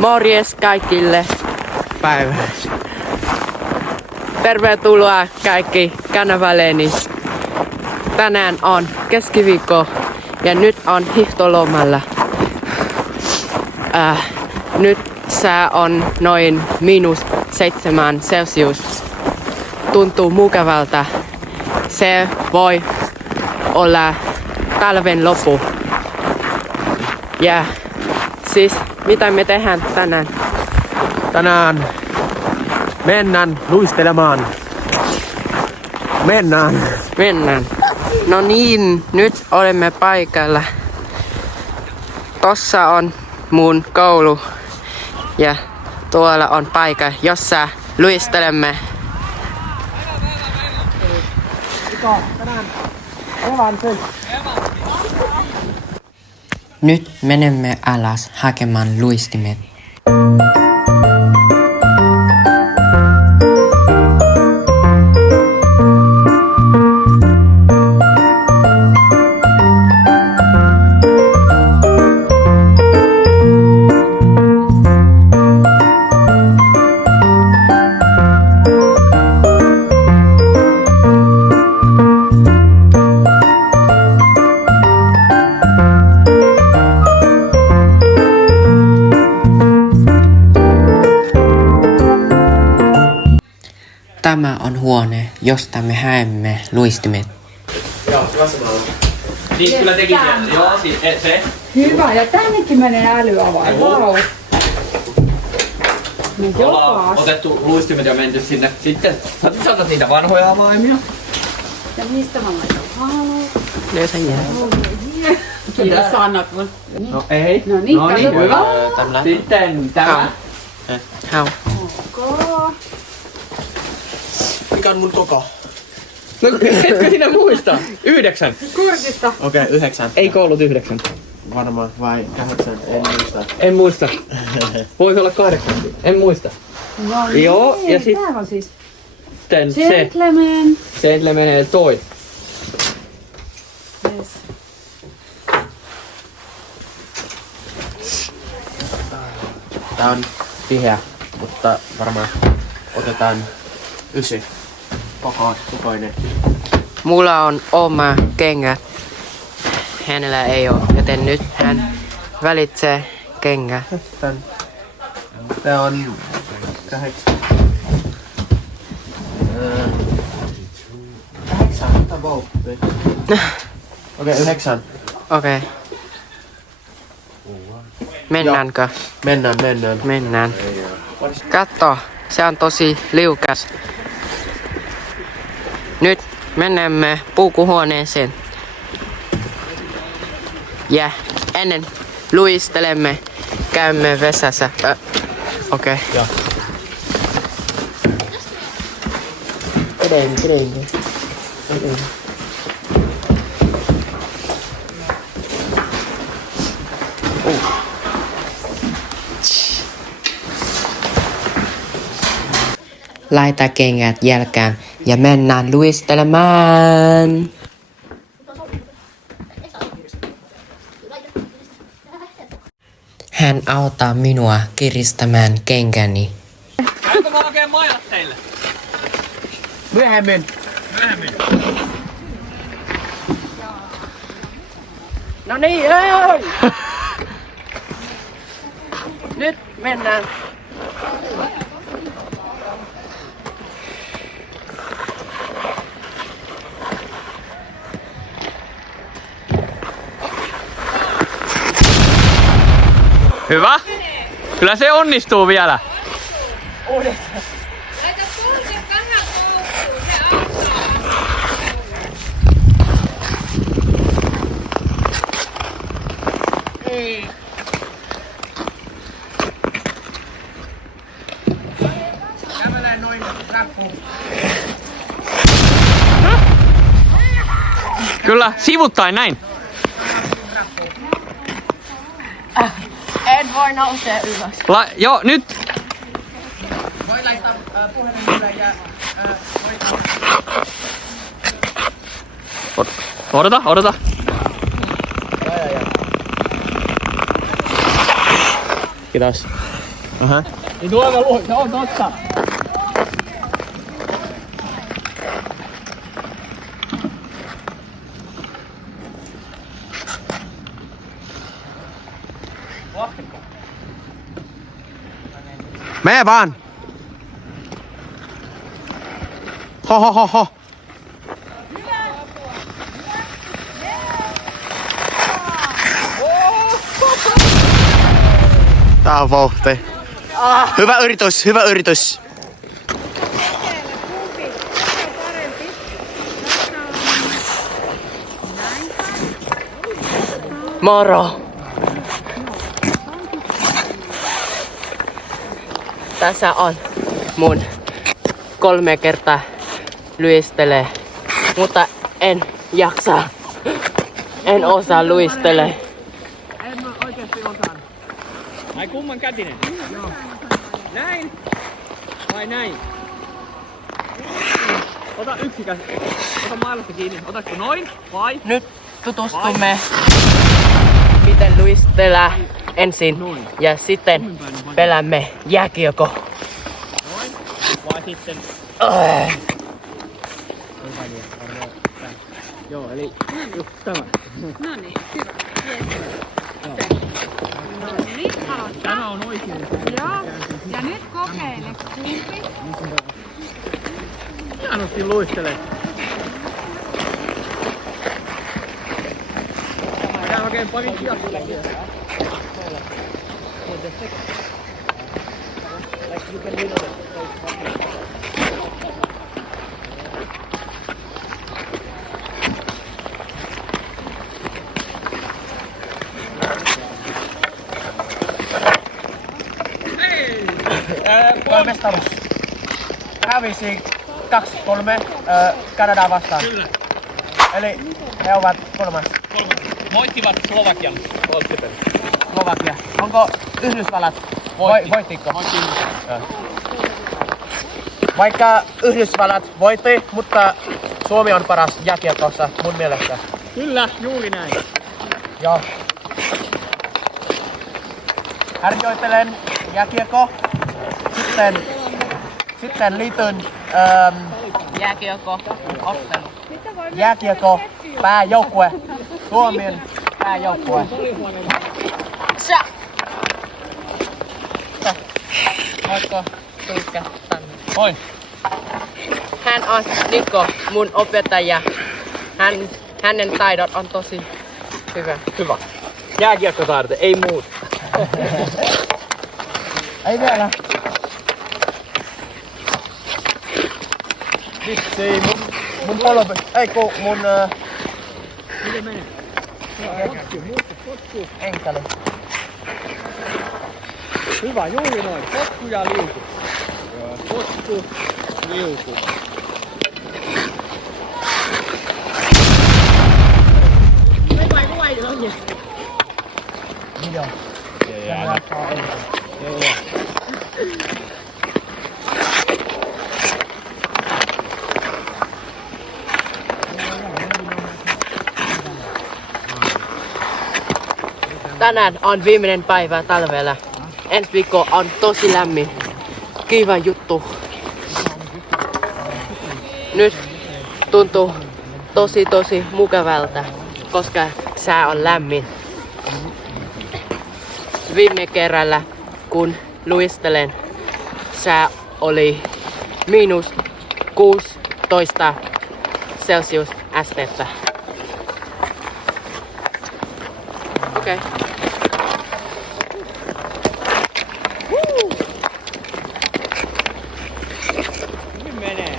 Morjes kaikille päivää. Tervetuloa kaikki kanavalleni. Tänään on keskiviikko ja nyt on hiihtolomalla. Nyt sää on noin -7 Celsius. Tuntuu mukavalta. Se voi olla talven loppu. Ja siis mitä me tehdään tänään? Tänään mennään luistelemaan. Mennään. No niin, nyt olemme paikalla. Tossa on mun koulu ja tuolla on paikka, jossa luistelemme. Nyt menemme alas hakemaan luistimet. Tämä on huone, josta me haemme luistimet. Joo, vasemmalla. Niin kyllä teki se. Joo, se. Hyvä, ja tännekin menee älyavain. Vau. No Ollaan otettu luistimet ja menty sinne. Sitten saatat niitä vanhoja avaimia. Ja mistä mä laitan haluun? Löysä jää. Kiitos Sanna. No ei. No niin, hyvä. Tällä. Sitten tämä. Hau. Ok. Mikä on mun koko? No etkö sinä muista? 9. Kurkista. Okei, 9. Eikö ollut 9? Varmaan vai 8, en muista. En muista. Voisi olla 8. En muista. No niin, Joo, ja sit- tää on siis Sitten se. gentleman. Sille menee toi. Yes. Tää on tiheä, mutta varmaan otetaan 9. Kokoinen. Mulla on oma kengät. Hänellä ei oo, joten nyt hän valitsee kengät. Tää on 8. 8, mitä vauhti? Okei, 9. Okei. Mennäänkö? Mennään. Mennään. Katso, se on tosi liukas. Nyt menemme pukuhuoneeseen. Ja ennen luistelemme, käymme vesassa. Okei. Joo. Kedengi. Laita kengät jalkaan ja mennään luistelemaan. Hän auttaa minua kiristämään kenkäni. Käykö mä oikein mailat teille? Myöhemmin. No niin, ei! Nyt mennään. Hyvä. Kyllä se onnistuu vielä. Laita polke vähän koukkuun, se auttaa. Ei. Kävelee noin rappuun. Kyllä, sivuttain näin. En voi nousea ylös. Joo, nyt. Voi laittaa puhelimelle ja... Odota. Kiitos. Aha. Niin tuolla luo, se on totta. Mene vaan! Ho. Tää on vauhti. Hyvä yritys, hyvä yritys. Kumpi? Mikä on parempi? Moro! Tässä on mun 3 kertaa luistelee, mutta en jaksa. En osaa luistelee. Ai kumman kätinen? Joo. Näin? Vai näin? Ota yksi käsi. Ota mailasta kiinni. Otatko noin? Vai? Nyt tutustumme, miten luistellaan ensin ja sitten pelaamme jääkiekko. Noin. Vai sitten? Joo, eli just tämä. No niin, hyvä. Niin, aloittaa. Tämä on oikein. Joo. Ja nyt kokeile. Kumpi? Minä nostin luistele. Minä oikein parin kiasilla. Mestaruus. Hävisi 2-3 Kanadaa vastaan. Kyllä. Eli he ovat 3. Voittivat Slovakian. Slovakia. Onko Yhdysvallat? Voittiko? Vaikka Yhdysvallat voitti, mutta Suomi on paras jääkiekossa mun mielestä. Kyllä, juuri näin. Joo. Harjoittelen jääkiekko. Sitten liityn Jääkiekko ottelu. jääkiekko pääjoukkue. Suomen pääjoukkue. Voitko tuikka tänne? Oi. Hän on Niko, mun opettaja. Hänen taidot on tosi hyvä. Hyvä. Jääkiekkotaidot, ei muuta. Ei vielä. Vitsi, mun polvi. Ei kun mun Miten menee? enkäli. Hyvä, juuri noin. Potku ja liuku. Joo, potku, liuku. Joo. Tänään on viimeinen päivä talvella. Ensi viikko on tosi lämmin. Kiva juttu. Nyt tuntuu tosi mukavalta, koska sää on lämmin. Viime kerralla kun luistelen, sää oli -16 celsiusastetta. Okei. Miten menee?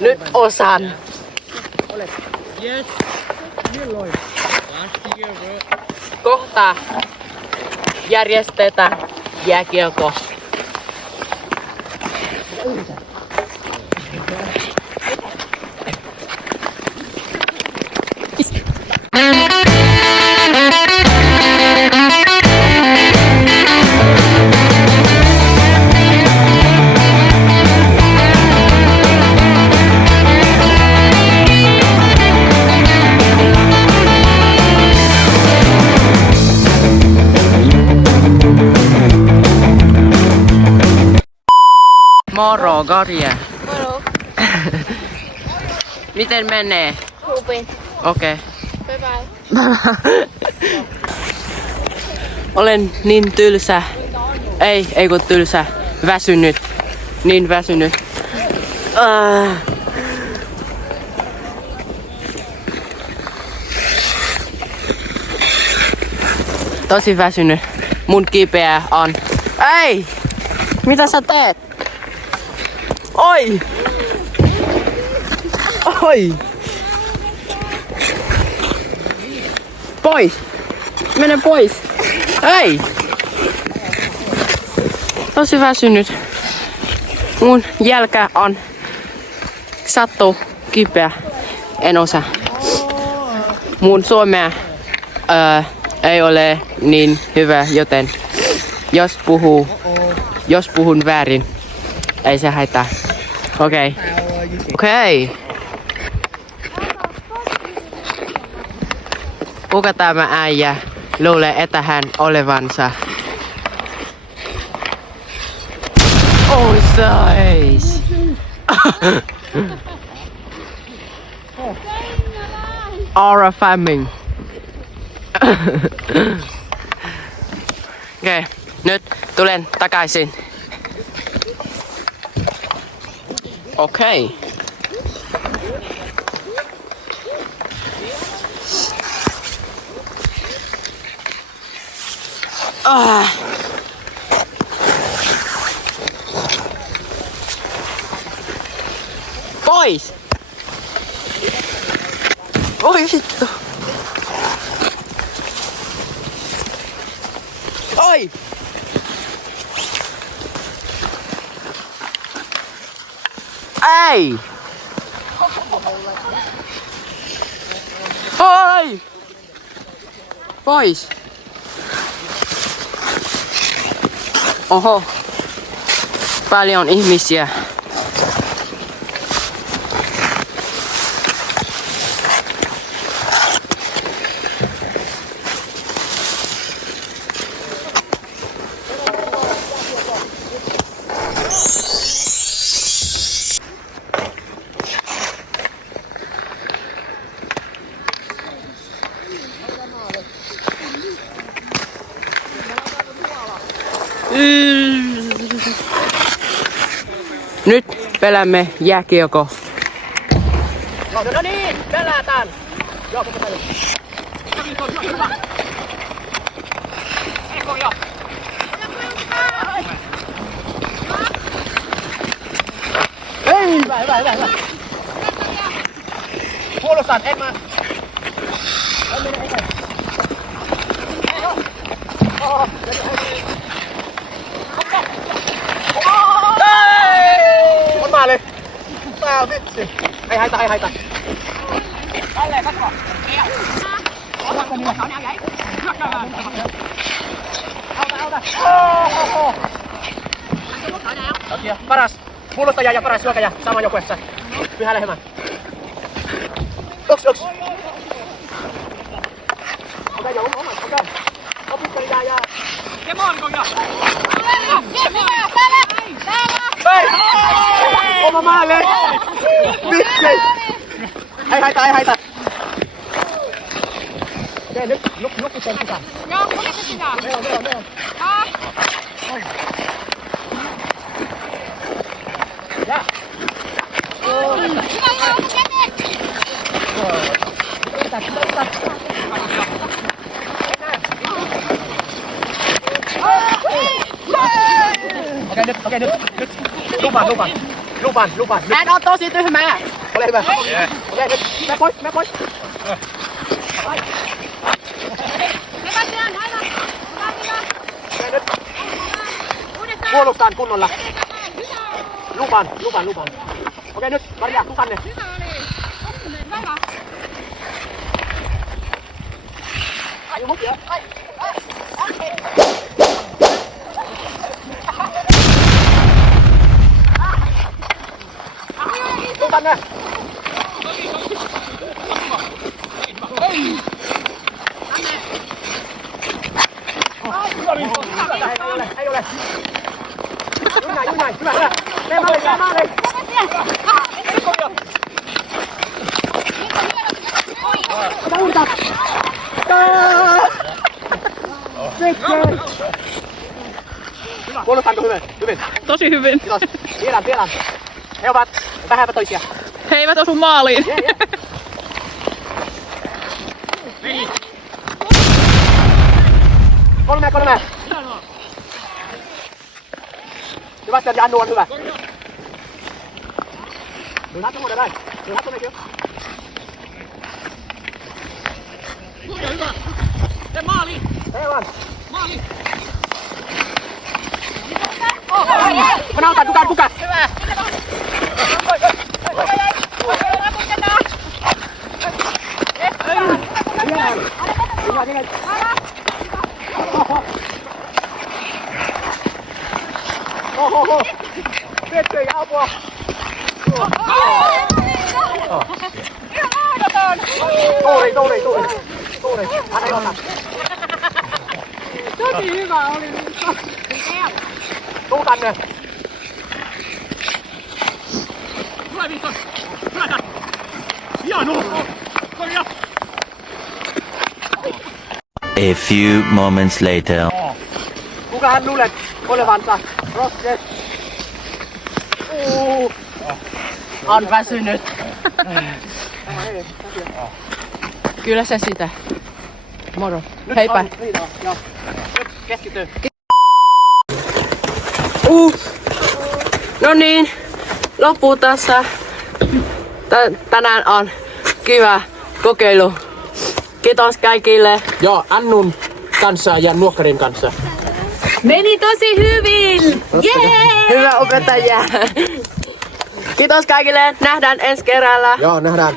Nyt osaan. Yes. Milloin? Lähtikö? Kohta järjestetään jääkiekko. Moro, Garja. Moro. Miten menee? Hyvin. Okei. Bye bye. Olen niin tylsä. Ei kun tylsä. Väsynyt. Niin väsynyt. Tosi väsynyt. Mun kipeä on. Ei! Mitä sä teet? Oi! Oi! Pois! Mene pois! Ei! Tosi väsynyt. Mun jälkä on sattuu kipeä. En osaa. Mun suomea ei ole niin hyvä, joten jos puhun väärin, ei se haittaa. Okei. Okei. Kuka tämä äijä luulee, että hän olevansa? Oh, sais. Aura Famming. Okei, nyt tulen takaisin. Okei. Pois! Oi vittu! Oi! Ei! Oi! Pois! Oho! Paljon ihmisiä. Nyt pelaamme jääkiekko. No niin, pelätään. Joo, koko ajan. Eko jo. Ei, hyvä. Puolustan, en mä. On maali. Tää on vitsi. Ei haita. Tälleen, katso. Auta. Paras puolustaja ja paras hyökkäjä sama joukkueessa. Pyhä Lehmä. Yksi. Okei. Opiskelija ja... Oma maalle! Vitsi! Ei haita! Okei, nyt nukki sen sisään. Joo, kuinka se pitää? Meo. Ja! Okei, nyt. Lupaan. Hän on tosi tyhmää. Ole hyvä. Okei, nyt. Mene pois. Okei, nyt. Puolustaan kunnolla. Lupaan. Okei, nyt. Maria, kukanne. Ai, mukio. Ai. Tänne! Ei ole! Hyvä! Kuulostaanko hyvin? Hyvin. Tosi hyvin. Kiitos. Tiedän. He ovat vähäpätöisiä. He eivät osu maaliin. Kolme. Hyvä, ja Annu on hyvä. Du har tagit det där. Du har tagit det. Hyvä. Se maali. Aivan. Maali. Menauta, kuka. Hyvä. Oho. Petri, apua. Tuuri. Anna johtaa. Tosi hyvä oli. Tuu tänne. Tule Viitos. Hylätä. Hieno. Korjaa. A few moments later. Kuka hän luulet olevansa? Roske. On väsynyt. Kyllä se sitä. Moro. Heipä. Nyt keskity. No niin, loppu tässä. Tänään on kiva kokeilu. Kiitos kaikille. Joo, Annun kanssa ja Nuokkarin kanssa. Meni tosi hyvin! Jee! Hyvä opettaja. Kiitos kaikille. Nähdään ensi kerralla. Joo, nähdään.